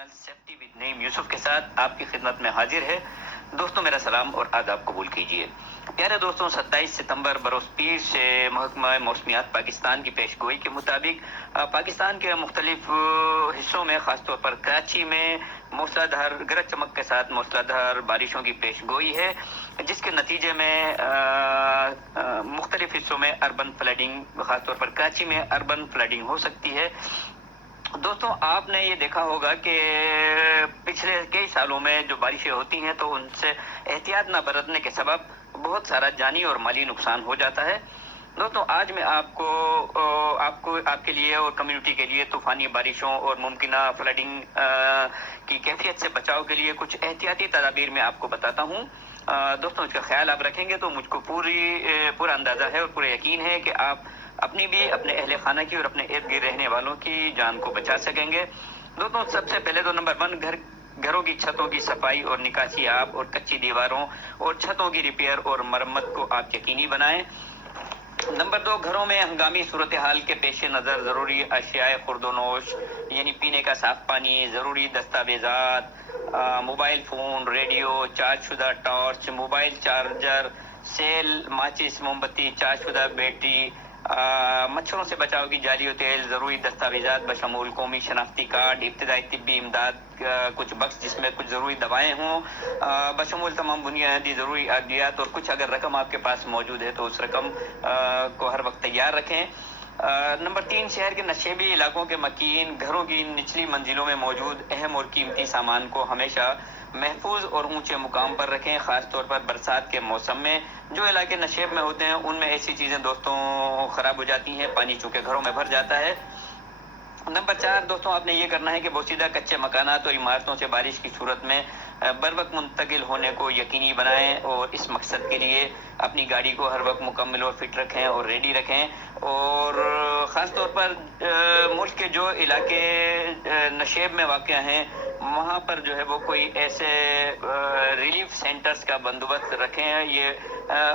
Channel safety with نعیم یوسف کے ساتھ آپ کی خدمت میں حاضر ہے۔ دوستوں میرا سلام اور آداب قبول کیجیے۔ پیارے دوستوں، 27 ستمبر بروز پیر سے محکمہ موسمیات پاکستان کی پیش گوئی کے مطابق پاکستان کے مختلف حصوں میں خاص طور پر کراچی میں موسلادھار گرج چمک کے ساتھ موسلادھار بارشوں کی پیش گوئی ہے، جس کے نتیجے میں مختلف حصوں میں اربن فلڈنگ، خاص طور پر کراچی میں اربن فلڈنگ ہو سکتی ہے۔ دوستوں، آپ نے یہ دیکھا ہوگا کہ پچھلے کئی سالوں میں جو بارشیں ہوتی ہیں تو ان سے احتیاط نہ برتنے کے سبب بہت سارا جانی اور مالی نقصان ہو جاتا ہے۔ دوستوں، آج میں آپ کو آپ کے لیے اور کمیونٹی کے لیے طوفانی بارشوں اور ممکنہ فلڈنگ کی کیفیت سے بچاؤ کے لیے کچھ احتیاطی تدابیر میں آپ کو بتاتا ہوں۔ دوستوں، اس کا خیال آپ رکھیں گے تو مجھ کو پورا اندازہ ہے اور پورا یقین ہے کہ آپ اپنی بھی، اپنے اہل خانہ کی اور اپنے ارد گرد رہنے والوں کی جان کو بچا سکیں گے۔ دوستوں، سب سے پہلے تو نمبر 1، گھروں کی چھتوں کی صفائی اور نکاسی آب اور کچی دیواروں اور چھتوں کی ریپیئر اور مرمت کو آپ یقینی بنائیں۔ نمبر 2، گھروں میں ہنگامی صورتحال کے پیش نظر ضروری اشیاء خورد و نوش یعنی پینے کا صاف پانی، ضروری دستاویزات، موبائل فون، ریڈیو، چارج شدہ ٹارچ، موبائل چارجر، سیل، ماچس، موم بتی، چارج شدہ بیٹری، مچھروں سے بچاؤ کی جالی و تیل، ضروری دستاویزات بشمول قومی شناختی کارڈ، ابتدائی طبی امداد، کچھ بکس جس میں کچھ ضروری دوائیں ہوں، بشمول تمام بنیادی ضروری ادویات، اور کچھ اگر رقم آپ کے پاس موجود ہے تو اس رقم کو ہر وقت تیار رکھیں۔ نمبر 3، شہر کے نشیبی علاقوں کے مکین گھروں کی نچلی منزلوں میں موجود اہم اور قیمتی سامان کو ہمیشہ محفوظ اور اونچے مقام پر رکھیں، خاص طور پر برسات کے موسم میں۔ جو علاقے نشیب میں ہوتے ہیں ان میں ایسی چیزیں دوستوں خراب ہو جاتی ہیں، پانی چونکہ گھروں میں بھر جاتا ہے۔ نمبر 4، دوستوں، آپ نے یہ کرنا ہے کہ بوسیدہ کچے مکانات اور عمارتوں سے بارش کی صورت میں بر وقت منتقل ہونے کو یقینی بنائیں، اور اس مقصد کے لیے اپنی گاڑی کو ہر وقت مکمل اور فٹ رکھیں اور ریڈی رکھیں۔ اور خاص طور پر ملک کے جو علاقے نشیب میں واقع ہیں وہاں پر جو ہے وہ کوئی ایسے ریلیف سینٹرز کا بندوبست رکھیں۔ یہ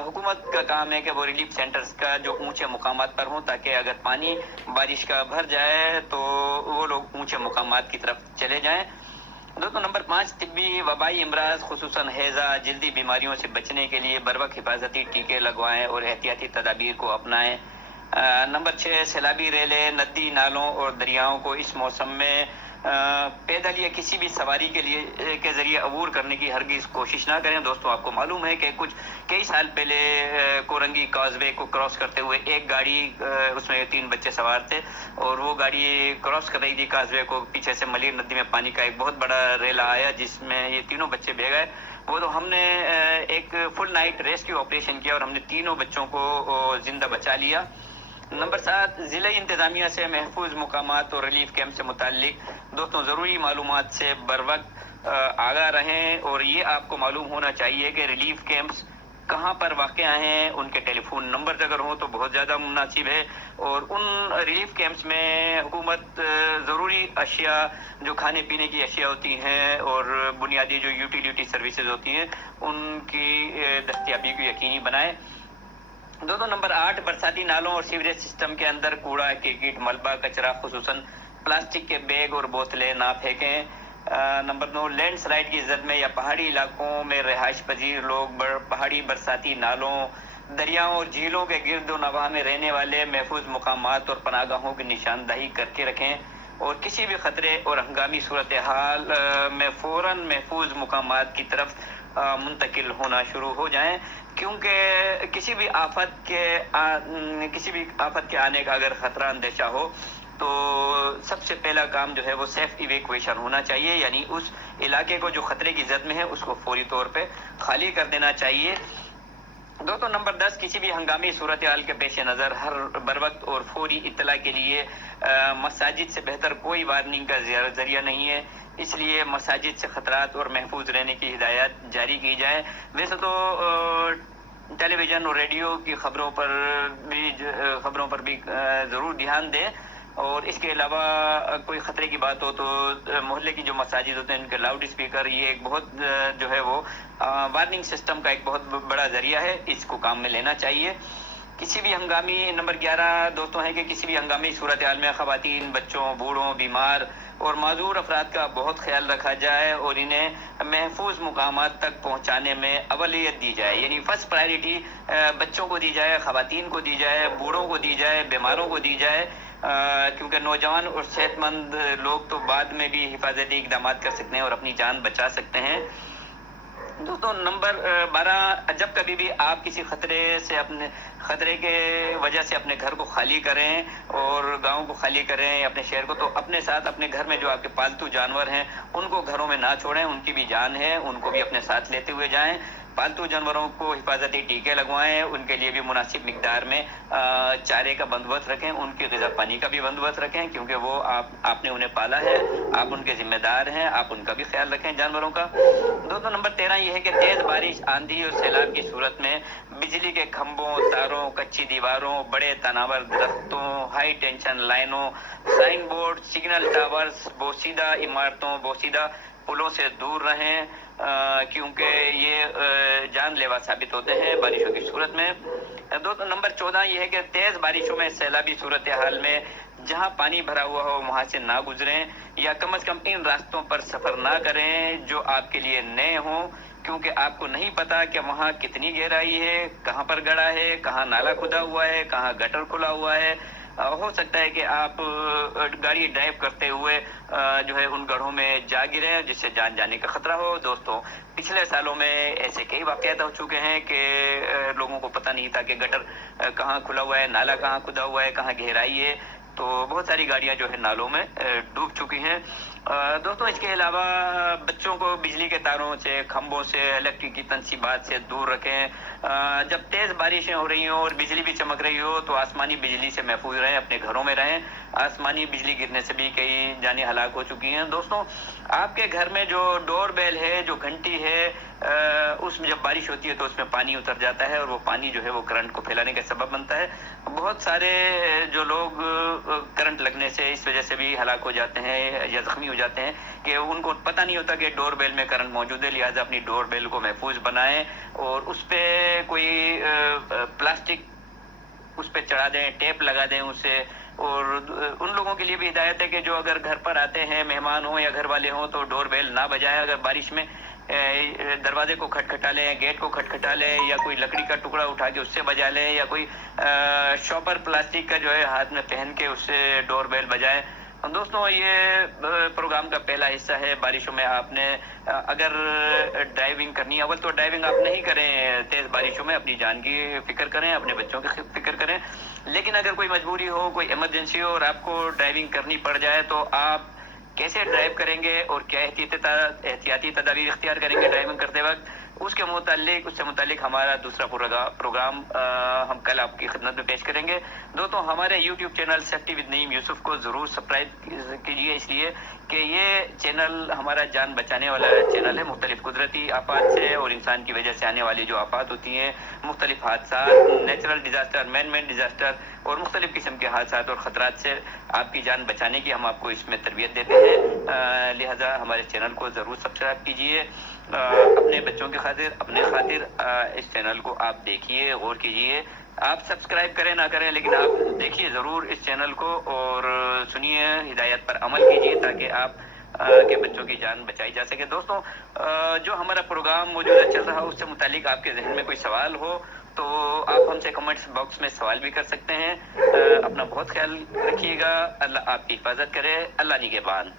حکومت کا کام ہے کہ وہ ریلیف سینٹرز کا جو اونچے مقامات پر ہوں، تاکہ اگر پانی بارش کا بھر جائے تو وہ لوگ اونچے مقامات کی طرف چلے جائیں۔ دوستوں، نمبر 5، طبی وبائی امراض خصوصاً ہیضہ، جلدی بیماریوں سے بچنے کے لیے بر وقت حفاظتی ٹیکے لگوائیں اور احتیاطی تدابیر کو اپنائیں۔ نمبر 6، سیلابی ریلیں، ندی نالوں اور دریاؤں کو اس موسم میں پیدل یا کسی بھی سواری کے ذریعے عبور کرنے کی ہرگز کوشش نہ کریں۔ دوستوں، آپ کو معلوم ہے کہ کئی سال پہلے کورنگی کازوے کو کراس کرتے ہوئے ایک گاڑی، اس میں 3 بچے سوار تھے، اور وہ گاڑی کراس کر رہی تھی کازوے کو، پیچھے سے ملیر ندی میں پانی کا ایک بہت بڑا ریلا آیا جس میں یہ تینوں بچے بہ گئے۔ وہ تو ہم نے ایک فل نائٹ ریسکیو آپریشن کیا اور ہم نے تینوں بچوں کو زندہ بچا لیا۔ نمبر 7، ضلعی انتظامیہ سے محفوظ مقامات اور ریلیف کیمپ سے متعلق دوستوں ضروری معلومات سے بر وقت آگاہ رہیں، اور یہ آپ کو معلوم ہونا چاہیے کہ ریلیف کیمپس کہاں پر واقع ہیں، ان کے ٹیلی فون نمبر اگر ہوں تو بہت زیادہ مناسب ہے۔ اور ان ریلیف کیمپس میں حکومت ضروری اشیاء جو کھانے پینے کی اشیاء ہوتی ہیں اور بنیادی جو یوٹیلیٹی سروسز ہوتی ہیں ان کی دستیابی کو یقینی بنائے۔ دوستوں، نمبر 8، برساتی نالوں اور سیوریج سسٹم کے اندر کوڑا، کرکٹ، ملبہ، کچرا خصوصاً پلاسٹک کے بیگ اور بوتلیں نہ پھینکیں۔ نمبر 9، لینڈ سلائیڈ کی زد میں یا پہاڑی علاقوں میں رہائش پذیر لوگ پہاڑی برساتی نالوں، دریاؤں اور جھیلوں کے گرد و نواح میں رہنے والے محفوظ مقامات اور پناہ گاہوں کی نشاندہی کر کے رکھیں، اور کسی بھی خطرے اور ہنگامی صورتحال میں فوراً محفوظ مقامات کی طرف منتقل ہونا شروع ہو جائیں، کیونکہ کسی بھی آفت کے آنے کا اگر خطرہ اندیشہ ہو تو سب سے پہلا کام جو ہے وہ سیف ایویکویشن ہونا چاہیے، یعنی اس علاقے کو جو خطرے کی زد میں ہے اس کو فوری طور پہ خالی کر دینا چاہیے۔ دوستوں، نمبر 10، کسی بھی ہنگامی صورتحال کے پیش نظر ہر بر وقت اور فوری اطلاع کے لیے مساجد سے بہتر کوئی وارننگ کا ذریعہ نہیں ہے، اس لیے مساجد سے خطرات اور محفوظ رہنے کی ہدایات جاری کی جائیں۔ ویسے تو ٹیلی ویژن اور ریڈیو کی خبروں پر بھی ضرور دھیان دیں، اور اس کے علاوہ کوئی خطرے کی بات ہو تو محلے کی جو مساجد ہوتے ہیں ان کے لاؤڈ اسپیکر، یہ ایک بہت جو ہے وہ وارننگ سسٹم کا ایک بہت بڑا ذریعہ ہے، اس کو کام میں لینا چاہیے۔ کسی بھی ہنگامی نمبر 11 دوستوں ہے کہ کسی بھی ہنگامی صورتحال میں خواتین، بچوں، بوڑھوں، بیمار اور معذور افراد کا بہت خیال رکھا جائے اور انہیں محفوظ مقامات تک پہنچانے میں اولویت دی جائے، یعنی فرسٹ پرائرٹی بچوں کو دی جائے، خواتین کو دی جائے، بوڑھوں کو دی جائے، بیماروں کو دی جائے، کیونکہ نوجوان اور صحت مند لوگ تو بعد میں بھی حفاظتی اقدامات کر سکتے ہیں اور اپنی جان بچا سکتے ہیں۔ دوستوں نمبر 12، جب کبھی بھی آپ کسی خطرے کے وجہ سے اپنے گھر کو خالی کریں اور گاؤں کو خالی کریں، اپنے شہر کو، تو اپنے ساتھ اپنے گھر میں جو آپ کے پالتو جانور ہیں ان کو گھروں میں نہ چھوڑیں، ان کی بھی جان ہے، ان کو بھی اپنے ساتھ لیتے ہوئے جائیں۔ پالتو جانوروں کو حفاظتی ٹیکے لگوائیں، ان کے لیے بھی مناسب مقدار میں چارے کا بندوبست رکھیں، ان کی غذا پانی کا بھی بندوبست رکھیں، کیونکہ وہ آپ نے انہیں پالا ہے، آپ ان کے ذمہ دار ہیں، آپ ان کا بھی خیال رکھیں جانوروں کا۔ دوستوں نمبر 13 یہ ہے کہ تیز بارش، آندھی اور سیلاب کی صورت میں بجلی کے کھمبوں، تاروں، کچی دیواروں، بڑے تناور درختوں، ہائی ٹینشن لائنوں، سائن بورڈ، سگنل ٹاورز، بوسیدہ عمارتوں، بوسیدہ پلوں سے دور رہیں، کیونکہ یہ جان لیوا ثابت ہوتے ہیں بارشوں کی صورت میں۔ دوستوں نمبر 14 یہ ہے کہ تیز بارشوں میں سیلابی صورتحال میں جہاں پانی بھرا ہوا ہو وہاں سے نہ گزریں، یا کم از کم ان راستوں پر سفر نہ کریں جو آپ کے لیے نئے ہوں، کیونکہ آپ کو نہیں پتا کہ وہاں کتنی گہرائی ہے، کہاں پر گڑھا ہے، کہاں نالا کھدا ہوا ہے، کہاں گٹر کھلا ہوا ہے۔ ہو سکتا ہے کہ آپ گاڑی ڈرائیو کرتے ہوئے جو ہے ان گڑھوں میں جا گریں جس سے جان جانے کا خطرہ ہو۔ دوستوں پچھلے سالوں میں ایسے کئی واقعات ہو چکے ہیں کہ لوگوں کو پتہ نہیں تھا کہ گٹر کہاں کھلا ہوا ہے، نالا کہاں کھدا ہوا ہے، کہاں گہرائی ہے، تو بہت ساری گاڑیاں جو ہے نالوں میں ڈوب چکی ہیں۔ دوستوں اس کے علاوہ بچوں کو بجلی کے تاروں سے، کھمبوں سے، الیکٹرک کی تنصیبات سے دور رکھیں۔ جب تیز بارشیں ہو رہی ہوں اور بجلی بھی چمک رہی ہو تو آسمانی بجلی سے محفوظ رہیں، اپنے گھروں میں رہیں۔ آسمانی بجلی گرنے سے بھی کئی جانیں ہلاک ہو چکی ہیں۔ دوستوں آپ کے گھر میں جو ڈور بیل ہے، جو گھنٹی ہے، اس میں جب بارش ہوتی ہے تو اس میں پانی اتر جاتا ہے اور وہ پانی جو ہے وہ کرنٹ کو پھیلانے کا سبب بنتا ہے۔ بہت سارے جو لوگ کرنٹ لگنے سے اس وجہ سے بھی ہلاک ہو جاتے ہیں یا زخمی ہو جاتے ہیں کہ ان کو پتہ نہیں ہوتا کہ ڈور بیل میں کرنٹ موجود ہے، لہٰذا اپنی ڈور بیل کو محفوظ بنائیں اور اس پہ کوئی پلاسٹک اس پہ چڑھا دیں، ٹیپ لگا دیں اسے۔ اور ان لوگوں کے لیے بھی ہدایت ہے کہ جو اگر گھر پر آتے ہیں، مہمان ہوں یا گھر والے ہوں، تو ڈور بیل نہ بجائیں۔ اگر بارش میں دروازے کو کھٹکھٹا لیں، گیٹ کو کھٹکھٹا لیں، یا کوئی لکڑی کا ٹکڑا اٹھا کے اس سے بجا لیں، یا کوئی شاپر پلاسٹک کا جو ہے ہاتھ میں پہن کے اس سے ڈور بیل بجائیں۔ دوستوں یہ پروگرام کا پہلا حصہ ہے۔ بارشوں میں آپ نے اگر ڈرائیونگ کرنی ہے، اول تو ڈرائیونگ آپ نہیں کریں تیز بارشوں میں، اپنی جان کی فکر کریں، اپنے بچوں کی فکر کریں۔ لیکن اگر کوئی مجبوری ہو، کوئی ایمرجنسی ہو اور آپ کو ڈرائیونگ کرنی پڑ جائے تو آپ کیسے ڈرائیو کریں گے اور کیا احتیاطی تدابیر اختیار کریں گے ڈرائیونگ کرتے وقت، اس سے متعلق ہمارا دوسرا پروگرام ہم کل آپ کی خدمت میں پیش کریں گے۔ دوستوں ہمارے یوٹیوب چینل سیفٹی ود نعیم یوسف کو ضرور سبسکرائب کیجیے، اس لیے کہ یہ چینل ہمارا جان بچانے والا چینل ہے۔ مختلف قدرتی آفات سے اور انسان کی وجہ سے آنے والی جو آفات ہوتی ہیں، مختلف حادثات، natural disaster, man made disaster اور مختلف قسم کے حادثات اور خطرات سے آپ کی جان بچانے کی ہم آپ کو اس میں تربیت دیتے ہیں، لہذا ہمارے چینل کو ضرور سبسکرائب کیجیے۔ اپنے بچوں کی خاطر، اپنے خاطر اس چینل کو آپ دیکھیے، غور کیجیے۔ آپ سبسکرائب کریں نہ کریں لیکن آپ دیکھیے ضرور اس چینل کو اور سنیے، ہدایت پر عمل کیجیے تاکہ آپ کے بچوں کی جان بچائی جا سکے۔ دوستوں جو ہمارا پروگرام موجودہ چل رہا ہے اس سے متعلق آپ کے ذہن میں کوئی سوال ہو تو آپ ہم سے کمنٹس باکس میں سوال بھی کر سکتے ہیں۔ اپنا بہت خیال رکھیے گا، اللہ آپ کی حفاظت کرے، اللہ نگہبان۔